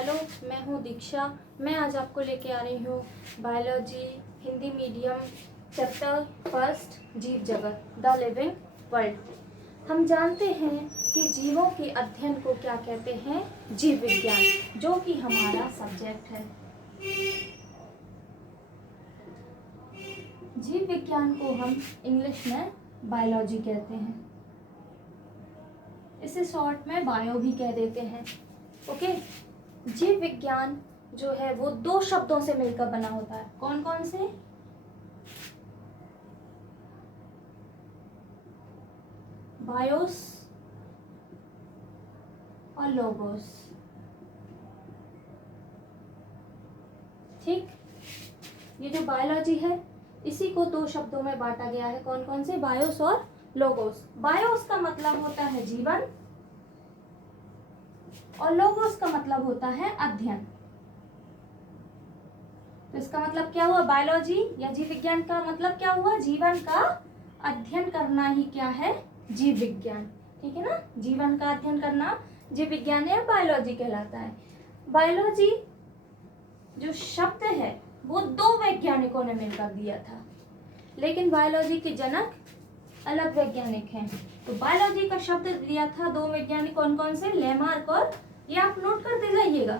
Hello, मैं हूँ दीक्षा। मैं आज आपको लेके आ रही हूँ biology Hindi medium chapter first जीव जगत द लिविंग वर्ल्ड। हम जानते हैं कि जीवों के अध्ययन को क्या कहते हैं, जीव विज्ञान, जो कि हमारा सब्जेक्ट है। जीव विज्ञान को हम इंग्लिश में बायोलॉजी कहते हैं, इसे शॉर्ट में बायो भी कह देते हैं। ओके, जीव विज्ञान जो है वो दो शब्दों से मिलकर बना होता है। कौन कौन से? बायोस और लोगोस। ठीक, ये जो बायोलॉजी है इसी को दो शब्दों में बांटा गया है। कौन कौन से? बायोस और लोगोस। बायोस का मतलब होता है जीवन और लोगोस का मतलब होता है अध्ययन। तो इसका मतलब क्या हुआ? बायोलॉजी या जीव विज्ञान का मतलब क्या हुआ? जीवन का अध्ययन करना ही क्या है? जीव विज्ञान। ठीक है ना, जीवन का अध्ययन करना जीव विज्ञान या बायोलॉजी कहलाता है। बायोलॉजी जो शब्द है वो दो वैज्ञानिकों ने मिलकर दिया था, लेकिन बायोलॉजी के जनक अलग वैज्ञानिक हैं। तो बायोलॉजी का शब्द दिया था दो वैज्ञानिक। कौन कौन से? लेमार्क और, ये आप नोट करते जाइएगा,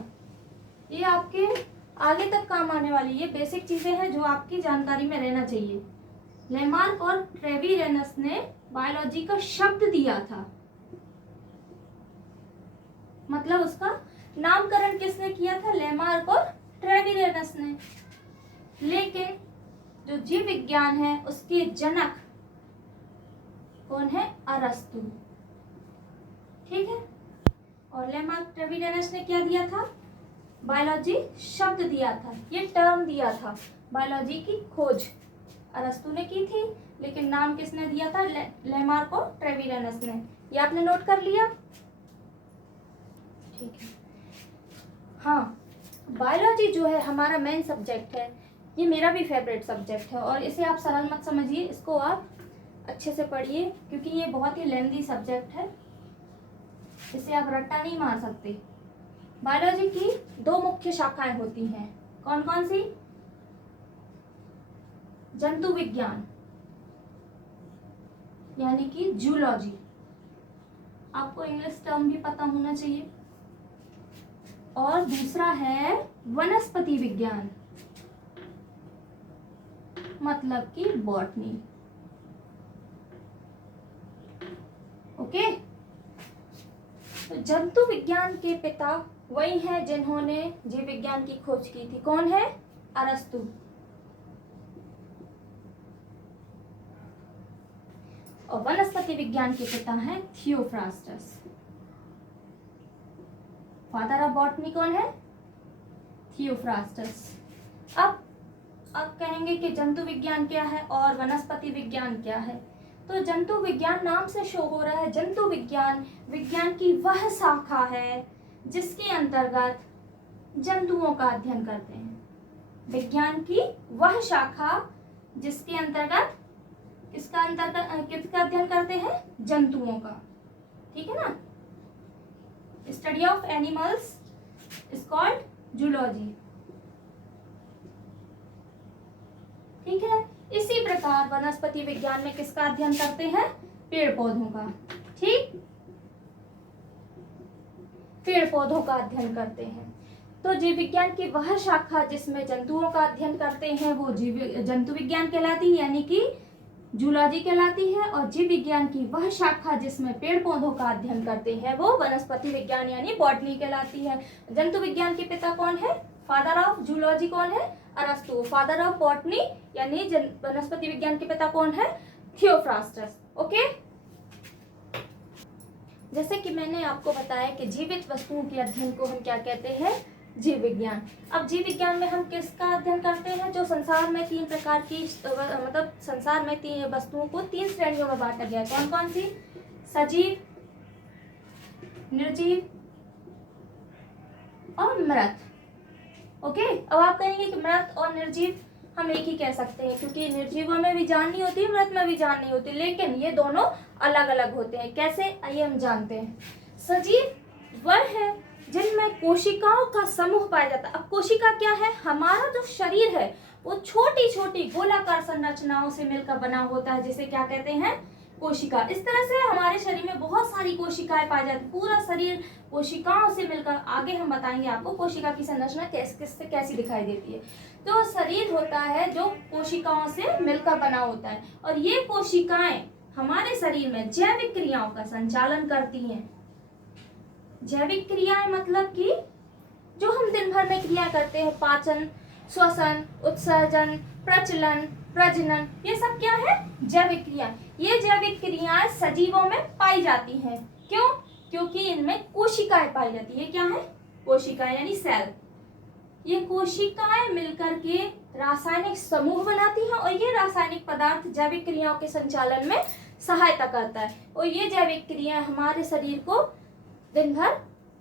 ये आपके आगे तक काम आने वाली ये बेसिक चीजें हैं जो आपकी जानकारी में रहना चाहिए। लेमार्क और ट्रेविरेनस ने बायोलॉजी का शब्द दिया था, मतलब उसका नामकरण किसने किया था? लेमार्क और ट्रेविरेनस ने। लेकिन जो जीव विज्ञान है उसके जनक कौन है? अरस्तु। ठीक है, और लेमार्क ट्रेविरेनस ने क्या दिया था? बायोलॉजी शब्द दिया था, ये टर्म दिया था। बायोलॉजी की खोज अरस्तु ने की थी, लेकिन नाम किसने दिया था? लेमार्क और ट्रेविरेनस ने। ये आपने नोट कर लिया? ठीक है। हाँ, बायोलॉजी जो है हमारा मेन सब्जेक्ट है, ये मेरा भी फेवरेट सब्जेक्ट है, और इसे आप सरल मत समझिए, इसको आप अच्छे से पढ़िए, क्योंकि ये बहुत ही लेंथी सब्जेक्ट है, इसे आप रट्टा नहीं मार सकते। बायोलॉजी की दो मुख्य शाखाएं होती हैं। कौन कौन सी? जंतु विज्ञान यानी कि जूलॉजी, आपको इंग्लिश टर्म भी पता होना चाहिए, और दूसरा है वनस्पति विज्ञान, मतलब कि बॉटनी। ओके, तो जंतु विज्ञान के पिता वही हैं जिन्होंने जीव विज्ञान की खोज की थी। कौन है? अरस्तु। और वनस्पति विज्ञान के पिता हैं थियोफ्रास्टस। फादर ऑफ बॉटनी कौन है? थियोफ्रास्टस। अब कहेंगे कि जंतु विज्ञान क्या है और वनस्पति विज्ञान क्या है। तो जंतु विज्ञान नाम से शो हो रहा है, जंतु विज्ञान विज्ञान की वह शाखा है जिसके अंतर्गत जंतुओं का अध्ययन करते हैं। विज्ञान की वह शाखा जिसके अंतर्गत किसका अध्ययन करते हैं? जंतुओं का। ठीक है ना, study of animals is called zoology. ठीक है, इसी प्रकार वनस्पति विज्ञान में किसका अध्ययन करते हैं? पेड़ पौधों का। ठीक, पेड़ पौधों का अध्ययन करते हैं। तो जीव विज्ञान की वह शाखा जिसमें जंतुओं का अध्ययन करते हैं वो जंतु विज्ञान कहलाती है, यानी कि जूलॉजी कहलाती है, और जीव विज्ञान की वह शाखा जिसमें पेड़ पौधों का अध्ययन करते हैं वो वनस्पति विज्ञान यानी बॉटनी कहलाती है। जंतु विज्ञान के पिता कौन है? फादर ऑफ जूलॉजी कौन है? अरस्तु। फादर ऑफ बॉटनी यानी वनस्पति विज्ञान के पिता कौन है? थियोफ्रास्टस। ओके, जैसे कि मैंने आपको बताया कि जीवित वस्तुओं के अध्ययन को हम क्या कहते हैं? जीव विज्ञान। अब जीव विज्ञान में हम किसका अध्ययन करते हैं? जो संसार में तीन प्रकार की, मतलब संसार में तीन वस्तुओं को तीन श्रेणियों में बांटा गया है। कौन कौन सी? सजीव, निर्जीव और मृत। ओके, अब आप कहेंगे कि मृत और निर्जीव हम एक ही कह सकते हैं, क्योंकि निर्जीवों में भी जान नहीं होती, मृत में भी जान नहीं होती, लेकिन ये दोनों अलग अलग होते हैं। कैसे? आइए हम जानते हैं। सजीव वह है जिनमें कोशिकाओं का समूह पाया जाता है। अब कोशिका क्या है? हमारा जो शरीर है वो छोटी छोटी गोलाकार संरचनाओं से मिलकर बना होता है, जिसे क्या कहते हैं? कोशिका। इस तरह से हमारे शरीर में बहुत सारी कोशिकाएं पाई जाती है। पूरा शरीर कोशिकाओं से मिलकर, आगे हम बताएंगे आपको कोशिका की संरचना कैसी दिखाई देती है। तो शरीर होता है जो कोशिकाओं से मिलकर बना होता है, और ये कोशिकाएं हमारे शरीर में जैविक क्रियाओं का संचालन करती हैं। जैविक क्रियाएं मतलब कि जो हम दिन भर में क्रिया करते हैं, पाचन, श्वसन, उत्सर्जन, प्रचलन, प्रजनन, ये सब क्या है? जैविक क्रिया। ये जैविक क्रियाएं सजीवों में पाई जाती हैं। क्यों? क्योंकि इनमें कोशिकाएं पाई जाती है। क्या है? कोशिकाएं यानी सेल। ये कोशिकाएं मिलकर के रासायनिक समूह बनाती हैं, और ये रासायनिक पदार्थ जैविक क्रियाओं के संचालन में सहायता करता है, और ये जैविक क्रियाएं हमारे शरीर को दिन भर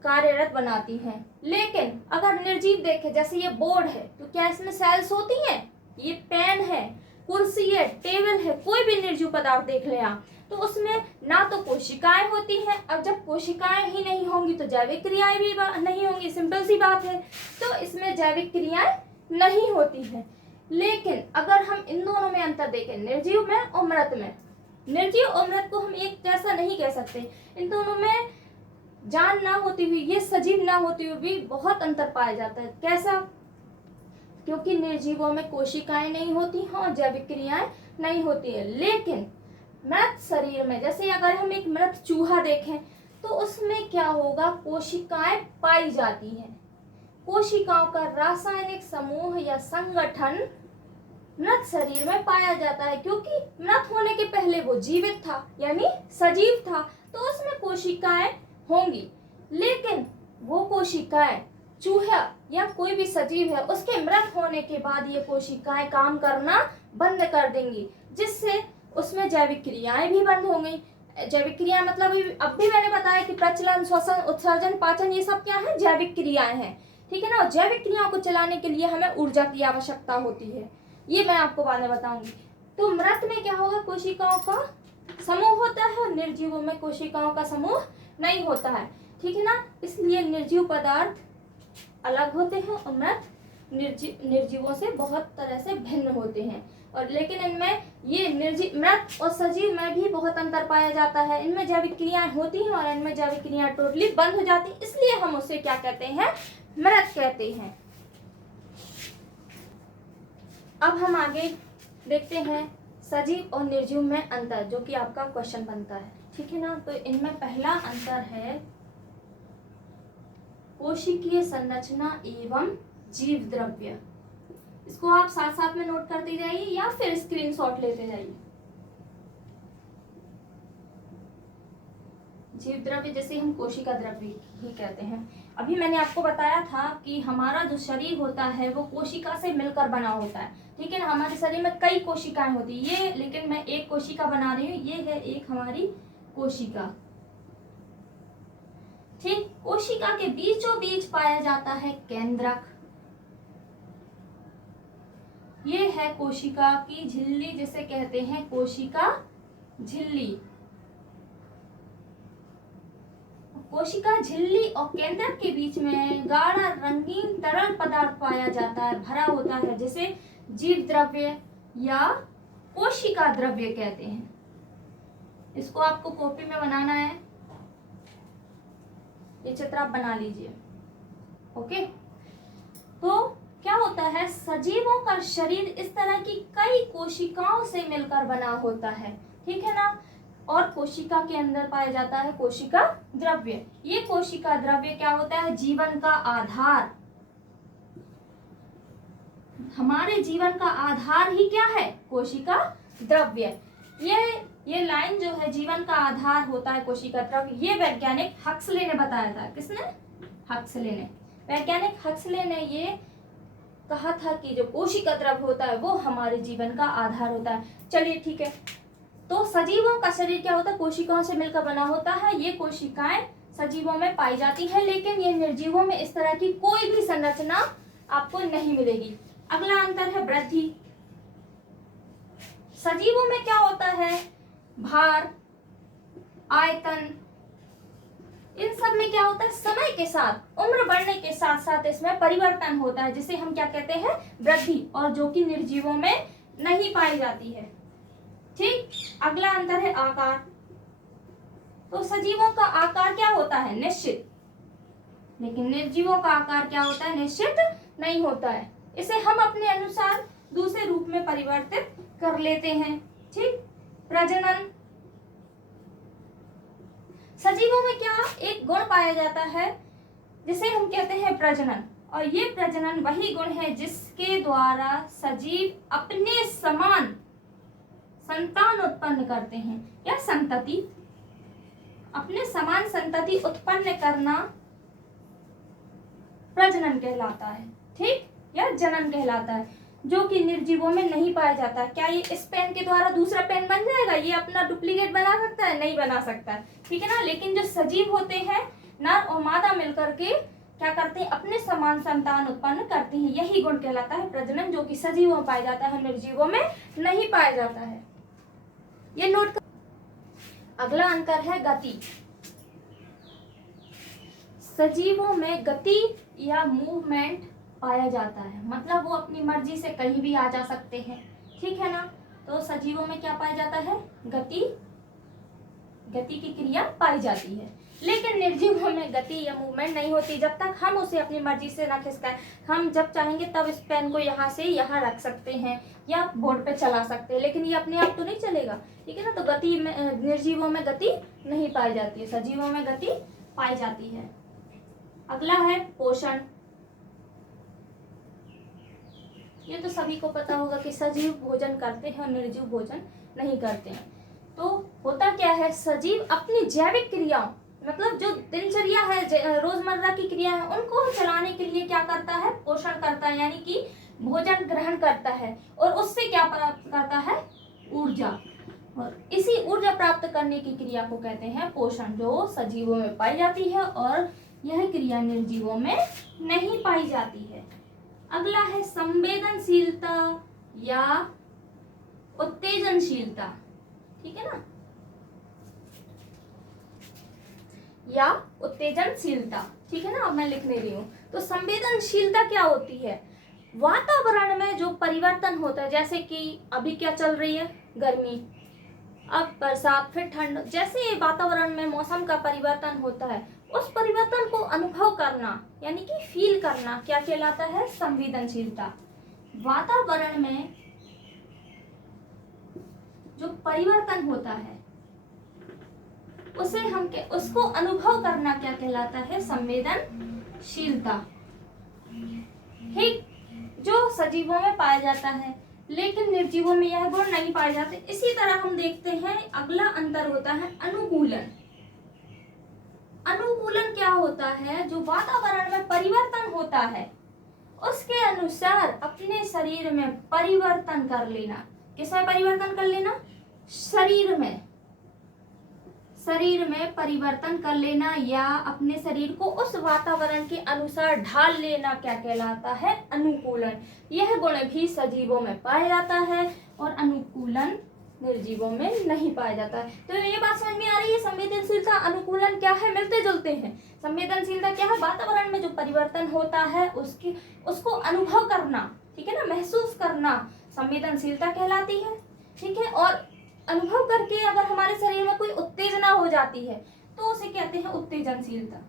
कार्यरत बनाती हैं। लेकिन अगर निर्जीव देखें, जैसे ये बोर्ड है, तो क्या इसमें सेल्स होती हैं? ये पेन है, कुर्सी है, टेबल है, कोई भी निर्जीव पदार्थ देख लें आप, तो उसमें ना तो कोशिकाएं होती हैं। अब जब कोशिकाएं ही नहीं होंगी तो जैविक क्रियाएं भी नहीं होंगी, सिंपल सी बात है। तो इसमें जैविक क्रियाएं नहीं होती हैं। लेकिन अगर हम इन दोनों में अंतर देखें, निर्जीव में और मृत में, निर्जीव और मृत को हम एक जैसा नहीं कह सकते। इन दोनों में जान ना होती हुई, ये सजीव ना होती हुई भी बहुत अंतर पाया जाता है। कैसा? क्योंकि निर्जीवों में कोशिकाएं नहीं होती हैं और जैविक क्रियाएं नहीं होती है। लेकिन मृत शरीर में, जैसे अगर हम एक मृत चूहा देखें, तो उसमें क्या होगा? कोशिकाएं पाई जाती हैं। कोशिकाओं का रासायनिक समूह या संगठन मृत शरीर में पाया जाता है, क्योंकि मृत होने के पहले वो जीवित था, यानी सजीव था, तो उसमें कोशिकाएं होंगी। लेकिन वो कोशिकाएं, चूहा या कोई भी सजीव है, उसके मृत होने के बाद ये कोशिकाएं काम करना बंद कर देंगी, जिससे उसमें जैविक क्रियाएं भी बंद हो गई। जैविक क्रिया मतलब अब भी मैंने बताया कि प्रचलन, श्वसन, उत्सर्जन, पाचन, ये सब क्या है? जैविक क्रियाएं हैं। ठीक है ना? जैविक क्रियाओं को चलाने के लिए हमें ऊर्जा की आवश्यकता होती है, ये मैं आपको बाद में बताऊंगी। तो मृत में क्या होगा? कोशिकाओं का समूह होता है, और निर्जीवों में कोशिकाओं का समूह नहीं होता है। ठीक है ना? इसलिए निर्जीव पदार्थ अलग होते हैं, और मृत निर्जीवों से बहुत तरह से भिन्न होते हैं। और लेकिन इनमें ये मृत और सजीव में भी बहुत अंतर पाया जाता है। इनमें जैविक क्रियाएं होती हैं और इनमें जैविक क्रियाएं टोटली बंद हो जाती हैं, इसलिए हम उसे क्या कहते हैं? मृत कहते हैं। अब हम आगे देखते हैं सजीव और निर्जीव में अंतर, जो कि आपका क्वेश्चन बनता है। ठीक है ना? तो इनमें पहला अंतर है कोशिकीय संरचना एवं जीव द्रव्य। इसको आप साथ साथ में नोट करते जाइए या फिर स्क्रीनशॉट लेते जाइए। जीव द्रव्य जैसे हम कोशिका द्रव्य ही कहते हैं। अभी मैंने आपको बताया था कि हमारा जो शरीर होता है वो कोशिका से मिलकर बना होता है। ठीक है ना? हमारे शरीर में कई कोशिकाएं होती है, ये लेकिन मैं एक कोशिका बना रही हूँ, ये है एक हमारी कोशिका। ठीक, कोशिका के बीचों बीच पाया जाता है केंद्रक। ये है कोशिका की झिल्ली, जिसे कहते हैं कोशिका झिल्ली। कोशिका झिल्ली और केंद्रक के बीच में गाढ़ा रंगीन तरल पदार्थ पाया जाता है, भरा होता है, जिसे जीव द्रव्य या कोशिका द्रव्य कहते हैं। इसको आपको कॉपी में बनाना है, ये चित्र आप बना लीजिए। ओके, तो क्या होता है? सजीवों का शरीर इस तरह की कई कोशिकाओं से मिलकर बना होता है। ठीक है ना? और कोशिका के अंदर पाया जाता है कोशिका द्रव्य। ये कोशिका द्रव्य क्या होता है? जीवन का आधार। हमारे जीवन का आधार ही क्या है? कोशिका द्रव्य। ये लाइन जो है, जीवन का आधार होता है कोशिका द्रव्य, ये वैज्ञानिक हक्सले ने बताया था। किसने? हक्सले ने। वैज्ञानिक हक्सले ने ये कहा था कि जो कोशिका द्रव्य होता है वो हमारे जीवन का आधार होता है। चलिए ठीक है, तो सजीवों का शरीर क्या होता है? कोशिकाओं से मिलकर बना होता है। ये कोशिकाएं सजीवों में पाई जाती है, लेकिन ये निर्जीवों में इस तरह की कोई भी संरचना आपको नहीं मिलेगी। अगला अंतर है वृद्धि। सजीवों में क्या होता है? भार, आयतन, इन सब में क्या होता है, समय के साथ, उम्र बढ़ने के साथ साथ इसमें परिवर्तन होता है, जिसे हम क्या कहते हैं, वृद्धि, और जो कि निर्जीवों में नहीं पाई जाती है। ठीक, अगला अंतर है आकार। तो सजीवों का आकार क्या होता है, निश्चित, लेकिन निर्जीवों का आकार क्या होता है, निश्चित नहीं होता है। इसे हम अपने अनुसार दूसरे रूप में परिवर्तित कर लेते हैं। ठीक, प्रजनन। सजीवों में क्या एक गुण पाया जाता है जिसे हम कहते हैं प्रजनन, और ये प्रजनन वही गुण है जिसके द्वारा सजीव अपने समान संतान उत्पन्न करते हैं, या संतति, अपने समान संतति उत्पन्न करना प्रजनन कहलाता है। ठीक, या जनन कहलाता है, जो कि निर्जीवों में नहीं पाया जाता। क्या ये इस पेन के द्वारा दूसरा पेन बन जाएगा, ये अपना डुप्लीकेट बना सकता है, नहीं बना सकता है, ठीक है ना। लेकिन जो सजीव होते हैं, नर और मादा मिलकर के क्या करते हैं, अपने समान संतान उत्पन्न करते हैं, यही गुण कहलाता है प्रजनन, जो कि सजीवों में पाया जाता है, निर्जीवों में नहीं पाया जाता है। ये नोट कर। अगला अंतर है गति। सजीवों में गति या मूवमेंट पाया जाता है, मतलब वो अपनी मर्जी से कहीं भी आ जा सकते हैं, ठीक है ना। तो सजीवों में क्या पाया जाता है, गति की क्रिया पाई जाती है। लेकिन निर्जीवों में गति या मूवमेंट नहीं होती, जब तक हम उसे अपनी मर्जी से ना खिसकाएं। हम जब चाहेंगे तब इस पेन को यहाँ से यहाँ रख सकते हैं या बोर्ड पे चला सकते हैं, लेकिन ये अपने आप तो नहीं चलेगा, ठीक है ना। तो गति में, निर्जीवों में गति नहीं पाई जाती है, सजीवों में गति पाई जाती है। अगला है पोषण। ये तो सभी को पता होगा कि सजीव भोजन करते हैं और निर्जीव भोजन नहीं करते हैं। तो होता क्या है, सजीव अपनी जैविक क्रियाओं, मतलब जो दिनचर्या है, रोजमर्रा की क्रिया है, उनको चलाने के लिए क्या करता है, पोषण करता है, यानी कि भोजन ग्रहण करता है, और उससे क्या प्राप्त करता है, ऊर्जा। और इसी ऊर्जा प्राप्त करने की क्रिया को कहते हैं पोषण, जो सजीवों में पाई जाती है, और यह क्रिया निर्जीवों में नहीं पाई जाती है। अगला है संवेदनशीलता या उत्तेजनशीलता, ठीक है ना, या उत्तेजनशीलता, ठीक है ना। अब मैं लिखने रही हूँ। तो संवेदनशीलता क्या होती है, वातावरण में जो परिवर्तन होता है, जैसे कि अभी क्या चल रही है, गर्मी, अब बरसात, फिर ठंड, जैसे वातावरण में मौसम का परिवर्तन होता है, उस परिवर्तन को अनुभव करना यानी कि फील करना क्या कहलाता है, संवेदनशीलता। वातावरण में जो परिवर्तन होता है उसको अनुभव करना क्या कहलाता है, संवेदनशीलता। ठीक, जो सजीवों में पाया जाता है, लेकिन निर्जीवों में यह गुण नहीं पाए जाते। इसी तरह हम देखते हैं, अगला अंतर होता है अनुकूलन। अनुकूलन क्या होता है, जो वातावरण में परिवर्तन होता है उसके अनुसार अपने शरीर में परिवर्तन कर लेना। किसमें परिवर्तन कर लेना, शरीर में परिवर्तन कर लेना, या अपने शरीर को उस वातावरण के अनुसार ढाल लेना क्या कहलाता है, अनुकूलन। यह गुण भी सजीवों में पाया जाता है, और अनुकूलन निर्जीवों में नहीं पाया जाता है। तो ये बात समझ में आ रही है, संवेदनशीलता अनुकूलन क्या है, मिलते जुलते हैं। संवेदनशीलता क्या है, वातावरण में जो परिवर्तन होता है उसको अनुभव करना, ठीक है ना, महसूस करना, संवेदनशीलता कहलाती है। ठीक है, और अनुभव करके अगर हमारे शरीर में कोई उत्तेजना हो जाती है तो उसे कहते हैं उत्तेजनशीलता।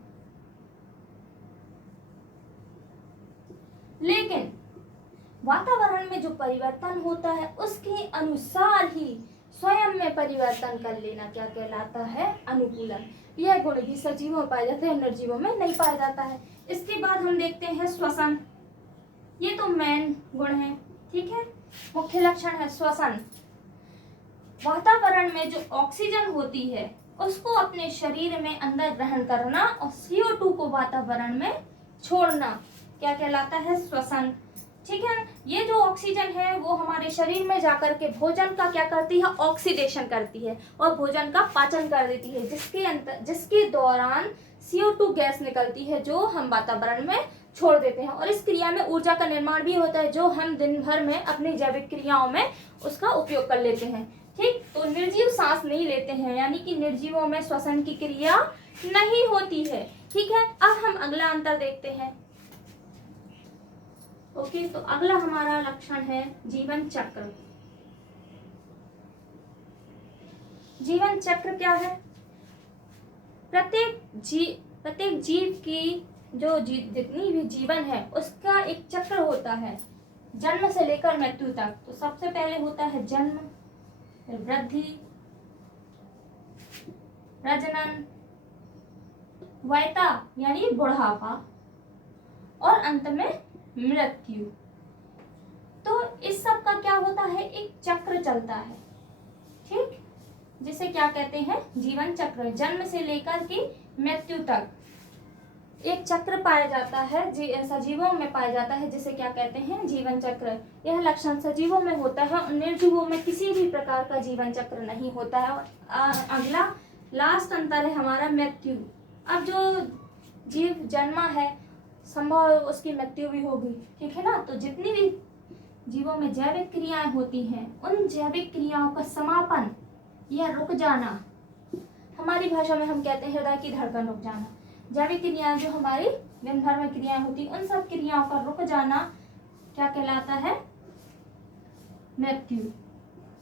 लेकिन वातावरण में जो परिवर्तन होता है उसके अनुसार ही स्वयं में परिवर्तन कर लेना क्या कहलाता है, अनुकूलन। यह गुण भी सजीवों में पाए जाते हैं, निर्जीवों में नहीं पाया जाता है। इसके बाद हम देखते हैं श्वसन। ये तो मेन गुण है, ठीक है, मुख्य लक्षण है श्वसन। वातावरण में जो ऑक्सीजन होती है उसको अपने शरीर में अंदर ग्रहण करना और CO2 को वातावरण में छोड़ना क्या कहलाता है, श्वसन। ठीक है, ये जो ऑक्सीजन है वो हमारे शरीर में जाकर के भोजन का क्या करती है, ऑक्सीडेशन करती है और भोजन का पाचन कर देती है, जिसके दौरान CO2 गैस निकलती है जो हम वातावरण में छोड़ देते हैं, और इस क्रिया में ऊर्जा का निर्माण भी होता है जो हम दिन भर में अपनी जैविक क्रियाओं में उसका उपयोग कर लेते हैं। ठीक, तो निर्जीव सांस नहीं लेते हैं, यानी कि निर्जीवों में श्वसन की क्रिया नहीं होती है। ठीक है, अब हम अगला अंतर देखते हैं। ओके, तो अगला हमारा लक्षण है जीवन चक्र। जीवन चक्र क्या है? प्रत्येक जीव की जितनी भी जीवन है उसका एक चक्र होता है, जन्म से लेकर मृत्यु तक। तो सबसे पहले होता है जन्म, फिर वृद्धि, प्रजनन, वैता यानी बुढ़ापा, और अंत में मृत्यु। तो इस सब का क्या होता है, एक चक्र चलता है। ठीक, जिसे क्या कहते हैं, जीवन चक्र। जन्म से लेकर के मृत्यु तक एक चक्र पाया जाता है, सजीवों में पाया जाता है, जिसे क्या कहते हैं, जीवन चक्र। यह लक्षण सजीवों में होता है और निर्जीवों में किसी भी प्रकार का जीवन चक्र नहीं होता है। और अगला लास्ट अंतर है हमारा मृत्यु। अब जो जीव जन्मा है, संभव उसकी मृत्यु भी होगी। ठीक है ना। तो जितनी भी जीवों में जैविक क्रियाएं होती हैं, उन जैविक क्रियाओं का समापन या रुक जाना, हमारी भाषा में हम कहते हैं हृदय की धड़कन रुक जाना। जैविक क्रियाएं जो हमारी दिन भर में क्रियाएं होती, उन सब क्रियाओं का रुक जाना क्या कहलाता है, मृत्यु।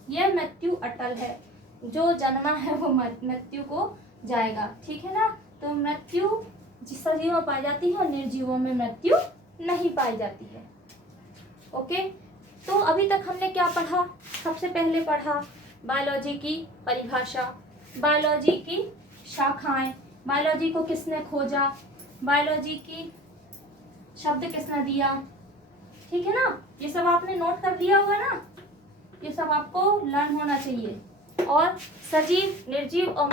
यह मृत्यु अटल है, जो जन्मा है वो मृत्यु को जाएगा। ठीक है ना। तो मृत्यु सजीवों में पाई जाती है और निर्जीवों में मृत्यु नहीं पाई जाती है। ओके, तो अभी तक हमने क्या पढ़ा? सबसे पहले पढ़ा बायोलॉजी की परिभाषा, बायोलॉजी की शाखाएं, बायोलॉजी को किसने खोजा, बायोलॉजी की शब्द किसने दिया। ठीक है ना। ये सब आपने नोट कर लिया होगा ना, ये सब आपको लर्न होना चाहिए। और सजीव, निर्जीव और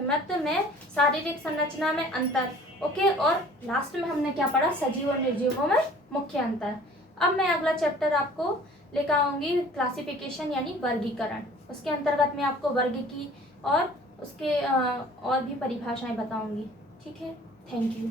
मृत में शारीरिक संरचना में अंतर। ओके, और लास्ट में हमने क्या पढ़ा, सजीव और निर्जीवों में मुख्य अंतर। अब मैं अगला चैप्टर आपको लेकर आऊंगी, क्लासिफिकेशन यानी वर्गीकरण। उसके अंतर्गत मैं आपको वर्ग की और उसके और भी परिभाषाएं बताऊंगी। ठीक है, थैंक यू।